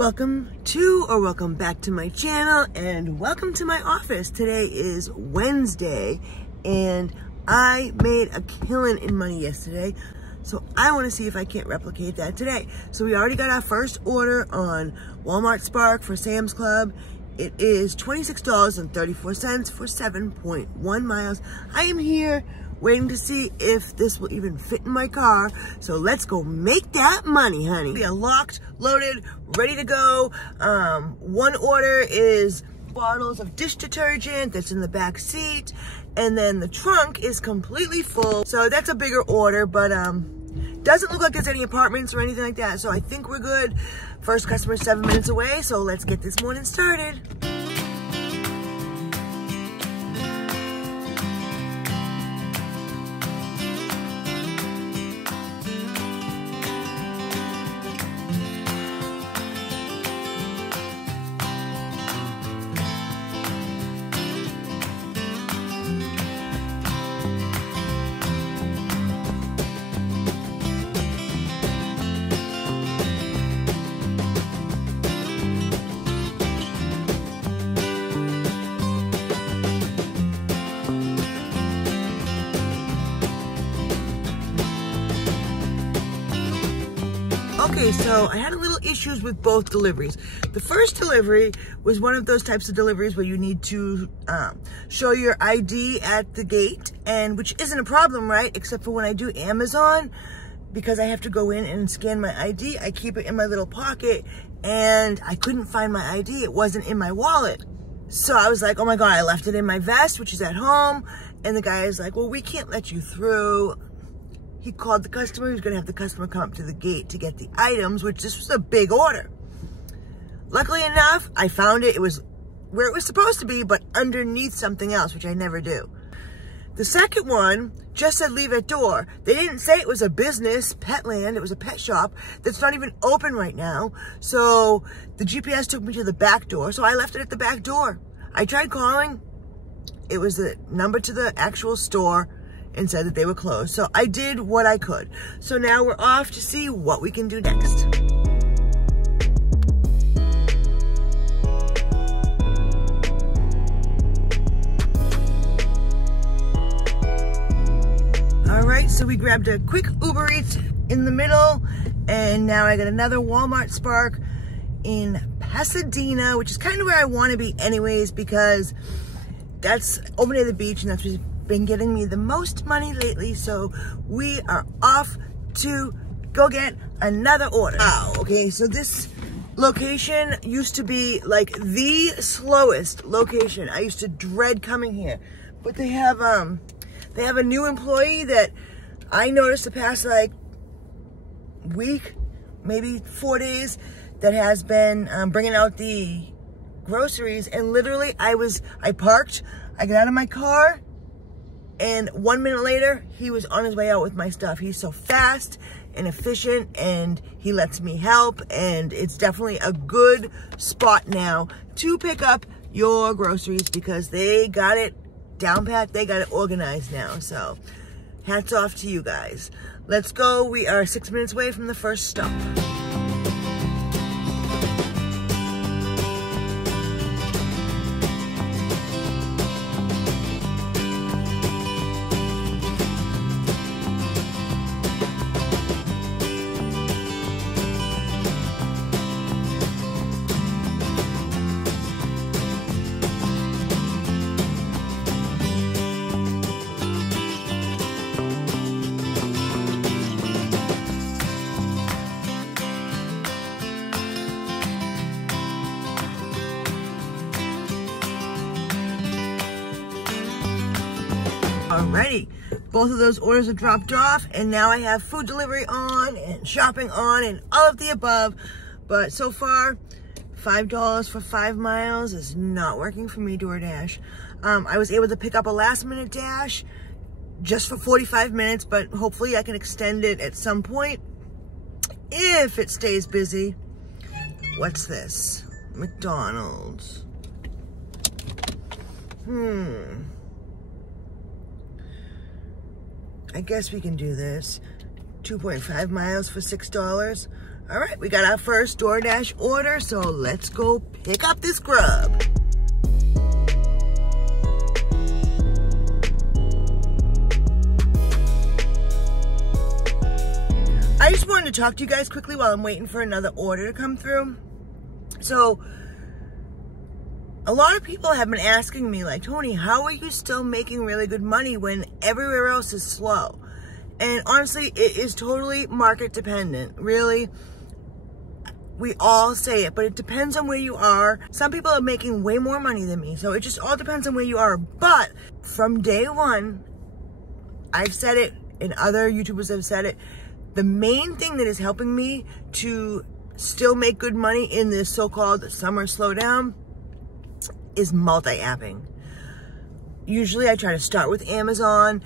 Welcome back to my channel, and welcome to my office. Today is Wednesday, and I made a killing in money yesterday, so I want to see if I can't replicate that today. So we already got our first order on Walmart Spark for Sam's Club. It is $26.34 for 7.1 miles. I am here waiting to see if this will even fit in my car. So let's go make that money, honey. We are locked, loaded, ready to go. One order is bottles of dish detergent that's in the back seat, and then the trunk is completely full. So that's a bigger order, but doesn't look like there's any apartments or anything like that. So I think we're good. First customer 7 minutes away, so let's get this morning started. Okay, so I had a little issues with both deliveries. The first delivery was one of those types of deliveries where you need to show your ID at the gate, and which isn't a problem, right? Except for when I do Amazon, because I have to go in and scan my ID, I keep it in my little pocket, and I couldn't find my ID. It wasn't in my wallet. So I was like, oh my God, I left it in my vest, which is at home. And the guy is like, well, we can't let you through. He called the customer. He was going to have the customer come up to the gate to get the items, which this was a big order. Luckily enough, I found it. It was where it was supposed to be, but underneath something else, which I never do. The second one just said leave at door. They didn't say it was a business, Petland. It was a pet shop that's not even open right now. So the GPS took me to the back door. So I left it at the back door. I tried calling. It was the number to the actual store and said that they were closed. So I did what I could. So now we're off to see what we can do next. All right, so we grabbed a quick UberEats in the middle, and now I got another Walmart Spark in Pasadena, which is kind of where I want to be anyways, because that's over near the beach, and that's what's been getting me the most money lately. So we are off to go get another order. Wow, okay, so this location used to be like the slowest location. I used to dread coming here, but they have a new employee that I noticed the past like week, maybe 4 days, that has been bringing out the groceries. And literally I parked, I got out of my car, and 1 minute later, he was on his way out with my stuff. He's so fast and efficient, and he lets me help, and it's definitely a good spot now to pick up your groceries because they got it down pat, they got it organized now. So hats off to you guys. Let's go. We are 6 minutes away from the first stop. Alrighty, both of those orders are dropped off, and now I have food delivery on and shopping on and all of the above. But so far, $5 for 5 miles is not working for me, DoorDash. I was able to pick up a last minute dash just for 45 minutes, but hopefully I can extend it at some point if it stays busy. What's this? McDonald's. I guess we can do this. 2.5 miles for $6. All right, we got our first DoorDash order, so let's go pick up this grub. I just wanted to talk to you guys quickly while I'm waiting for another order to come through. So, a lot of people have been asking me, like, Toni, how are you still making really good money when everywhere else is slow? And honestly, it is totally market dependent, really. We all say it, but it depends on where you are. Some people are making way more money than me, so it just all depends on where you are. But from day one, I've said it, and other YouTubers have said it, the main thing that is helping me to still make good money in this so-called summer slowdown is multi-apping. Usually I try to start with Amazon.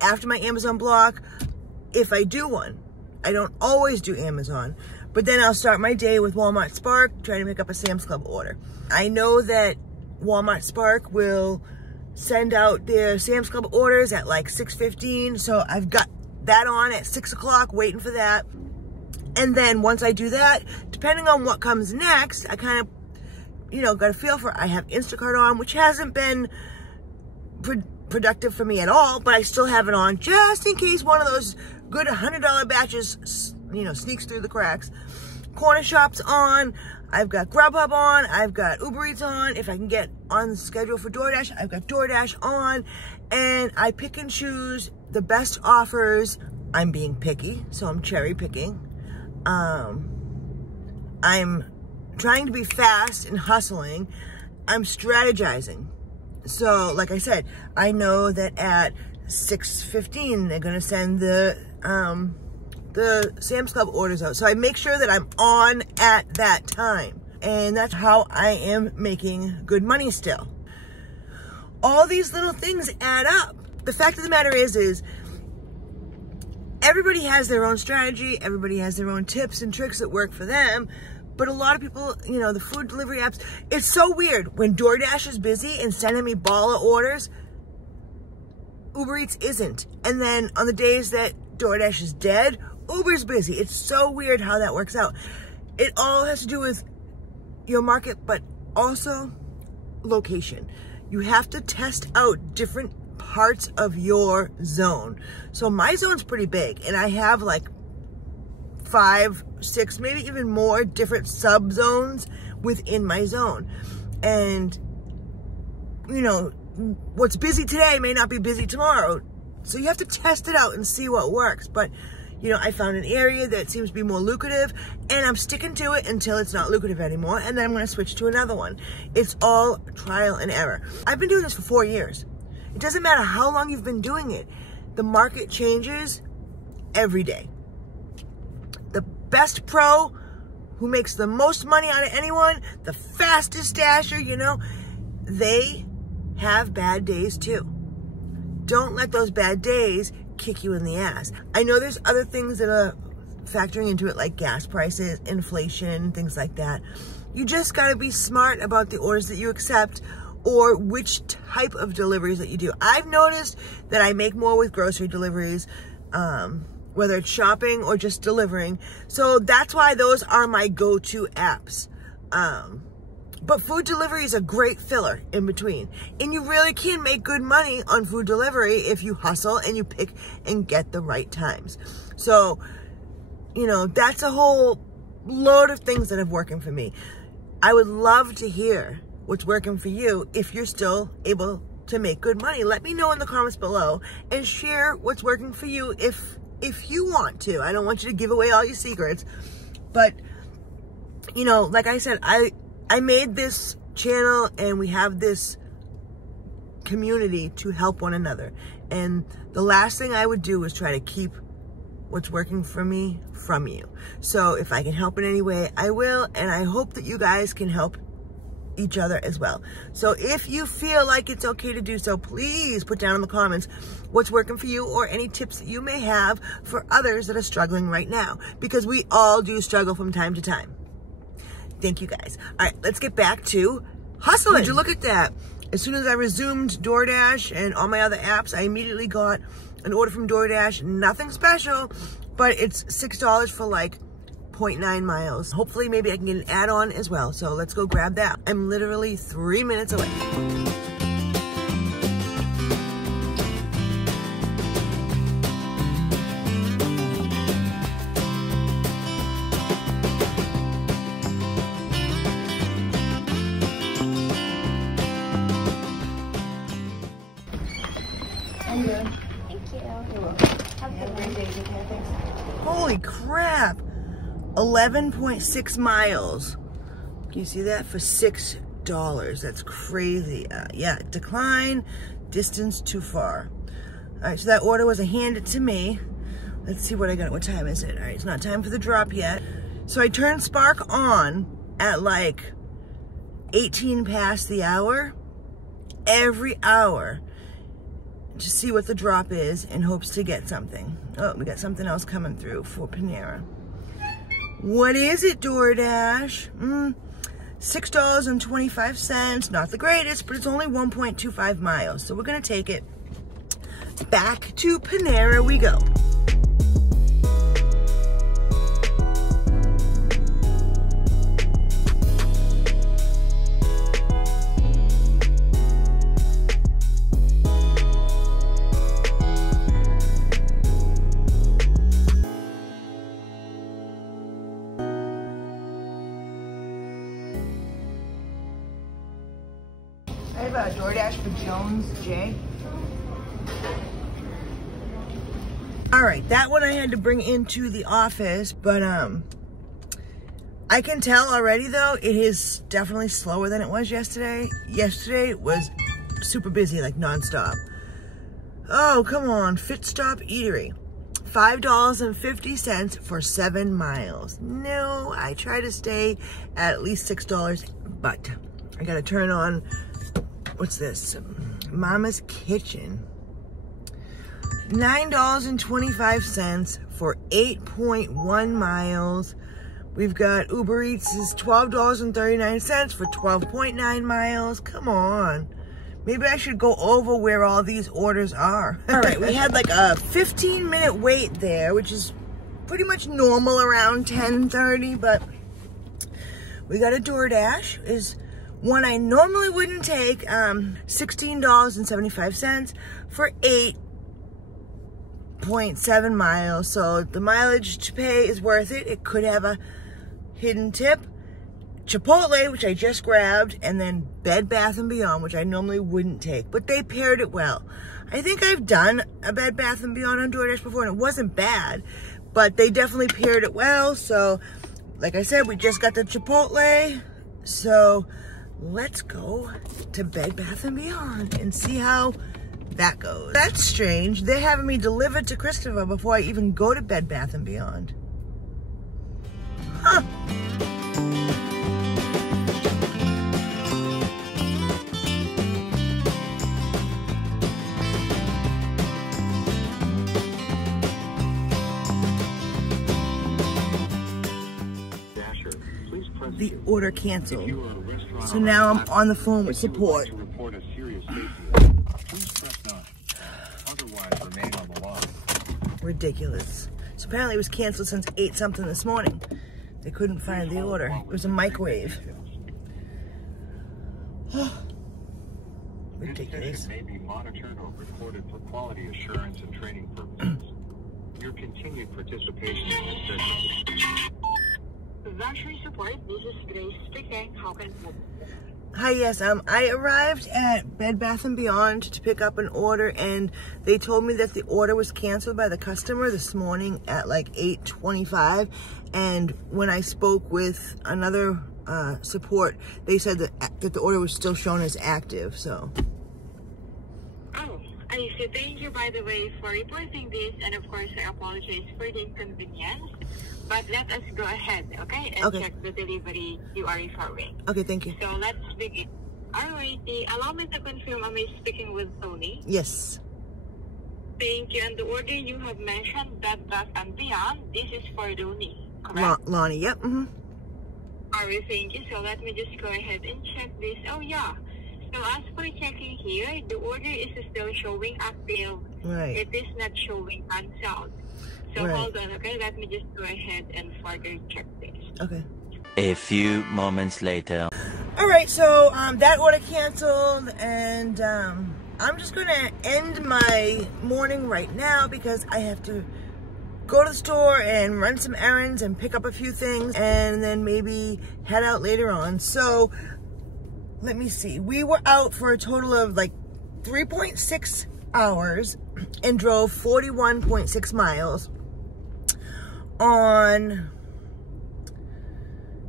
After my Amazon block, if I do one, I don't always do Amazon, but then I'll start my day with Walmart Spark, trying to pick up a Sam's Club order. I know that Walmart Spark will send out their Sam's Club orders at like 6:15, so I've got that on at 6 o'clock, waiting for that. And then once I do that, depending on what comes next, I kind of, you know, got a feel for it. I have Instacart on, which hasn't been productive for me at all, but I still have it on just in case one of those good $100 batches, you know, sneaks through the cracks. Corner Shop's on. I've got Grubhub on. I've got UberEats on. If I can get on the schedule for DoorDash, I've got DoorDash on. And I pick and choose the best offers. I'm being picky, so I'm cherry picking. I'm trying to be fast and hustling. I'm strategizing. So, like I said, I know that at 6:15 they're gonna send the Sam's Club orders out. So I make sure that I'm on at that time. And that's how I am making good money still. All these little things add up. The fact of the matter is everybody has their own strategy. Everybody has their own tips and tricks that work for them. But a lot of people, you know, the food delivery apps, it's so weird. When DoorDash is busy and sending me baller orders, Uber Eats isn't. And then on the days that DoorDash is dead, Uber's busy. It's so weird how that works out. It all has to do with your market, but also location. You have to test out different parts of your zone. So my zone's pretty big, and I have like 5, 6, maybe even more different sub-zones within my zone. And, you know, what's busy today may not be busy tomorrow. So you have to test it out and see what works. But, you know, I found an area that seems to be more lucrative, and I'm sticking to it until it's not lucrative anymore, and then I'm going to switch to another one. It's all trial and error. I've been doing this for 4 years. It doesn't matter how long you've been doing it. The market changes every day. The best pro who makes the most money out of anyone, the fastest dasher, you know, they have bad days too. Don't let those bad days kick you in the ass. I know there's other things that are factoring into it, like gas prices, inflation, things like that. You just got to be smart about the orders that you accept or which type of deliveries that you do. I've noticed that I make more with grocery deliveries, whether it's shopping or just delivering. So that's why those are my go-to apps. But food delivery is a great filler in between. And you really can make good money on food delivery if you hustle and you pick and get the right times. So, you know, that's a whole load of things that have working for me. I would love to hear what's working for you if you're still able to make good money. Let me know in the comments below and share what's working for you if you want to. I don't want you to give away all your secrets. But, you know, like I said, I made this channel and we have this community to help one another. And the last thing I would do is try to keep what's working for me from you. So if I can help in any way, I will. And I hope that you guys can help each other as well. So if you feel like it's okay to do so, please put down in the comments what's working for you or any tips that you may have for others that are struggling right now. Because we all do struggle from time to time. Thank you guys. All right, let's get back to hustling. Would you look at that? As soon as I resumed DoorDash and all my other apps, I immediately got an order from DoorDash. Nothing special, but it's $6 for like 0.9 miles. Hopefully maybe I can get an add-on as well. So let's go grab that. I'm literally 3 minutes away. I'm good. Thank you. You're welcome. Have a great day. Take care. Thanks. Holy crap. 11.6 miles. Can you see that? For $6. That's crazy. Yeah, decline, distance too far. All right, so that order was a hand it to me. Let's see what I got. What time is it? All right, it's not time for the drop yet. So I turned Spark on at like 18 past the hour. Every hour. To see what the drop is in hopes to get something. Oh, we got something else coming through for Panera. What is it, DoorDash? $6.25. Not the greatest, but it's only 1.25 miles. So we're gonna take it. Back to Panera we go. I have a DoorDash for Jones J. All right, that one I had to bring into the office, but I can tell already though, it is definitely slower than it was yesterday. Yesterday was super busy, like nonstop. Oh, come on, Fit Stop Eatery. $5.50 for 7 miles. No, I try to stay at least $6, but I gotta turn on, what's this? Mama's Kitchen. $9.25 for 8.1 miles. We've got UberEats is $12.39 for 12.9 miles. Come on. Maybe I should go over where all these orders are. All right, we had like a 15-minute wait there, which is pretty much normal around 10:30, but we got a DoorDash. Is one I normally wouldn't take, $16.75 for 8.7 miles. So the mileage to pay is worth it. It could have a hidden tip. Chipotle, which I just grabbed, and then Bed Bath & Beyond, which I normally wouldn't take, but they paired it well. I think I've done a Bed Bath & Beyond on DoorDash before, and it wasn't bad, but they definitely paired it well. So, like I said, we just got the Chipotle, so let's go to Bed Bath & Beyond and see how that goes. That's strange. They're having me delivered to Christopher before I even go to Bed Bath & Beyond. Huh. The order canceled. So now I'm on the phone with support. Ridiculous. So apparently it was canceled since 8 something this morning. They couldn't find the order. It was a microwave. Ridiculous. May be monitored or recorded for quality assurance and training purposes. Your continued participation in this business. Luxury support, this is Grace speaking. How can I help? Hi, yes, I arrived at Bed Bath & Beyond to pick up an order, and they told me that the order was canceled by the customer this morning at like 8:25, and when I spoke with another support, they said that the order was still shown as active, so. Oh, I see. Thank you, by the way, for reporting this, and of course, I apologize for the inconvenience. But let us go ahead, okay? And check the delivery you are referring. Okay, thank you. So let's begin. Alrighty, allow me to confirm, am I speaking with Toni? Yes. Thank you. And the order you have mentioned, Bed Bath & Beyond, this is for Lonnie, correct? Lonnie, yep. Mm-hmm. Alright, thank you. So let me just go ahead and check this. Oh yeah, So as for checking here, the order is still showing active. Right. It is not showing canceled. So Right. hold on, okay? Let me just go ahead and further check this. Okay. A few moments later. All right, so that order canceled, and I'm just gonna end my morning right now because I have to go to the store and run some errands and pick up a few things, and then maybe head out later on. So let me see. We were out for a total of like 3.6 hours and drove 41.6 miles. On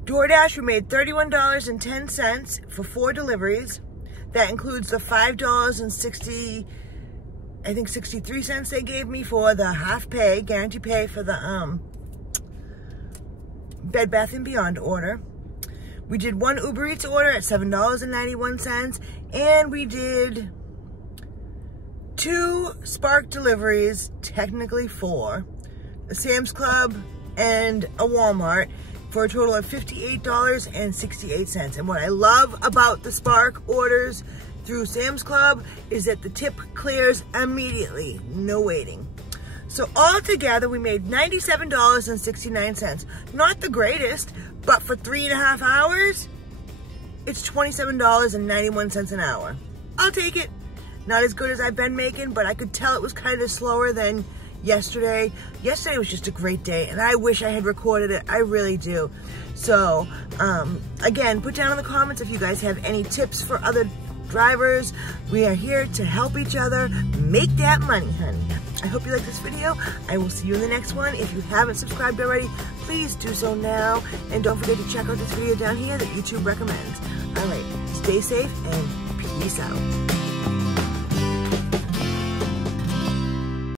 DoorDash, we made $31.10 for 4 deliveries. That includes the $5.63 they gave me for the half pay, guarantee pay for the Bed Bath & Beyond order. We did 1 UberEats order at $7.91, and we did 2 Spark deliveries, technically 4, a Sam's Club and a Walmart, for a total of $58.68. And what I love about the Spark orders through Sam's Club is that the tip clears immediately, no waiting. So all together, we made $97.69. Not the greatest, but for 3.5 hours, it's $27.91 an hour. I'll take it. Not as good as I've been making, but I could tell it was kind of slower than yesterday. Yesterday was just a great day, and I wish I had recorded it. I really do. So, again, put down in the comments if you guys have any tips for other drivers. We are here to help each other make that money, honey. I hope you like this video. I will see you in the next one. If you haven't subscribed already, please do so now. And don't forget to check out this video down here that YouTube recommends. All right, stay safe and peace out.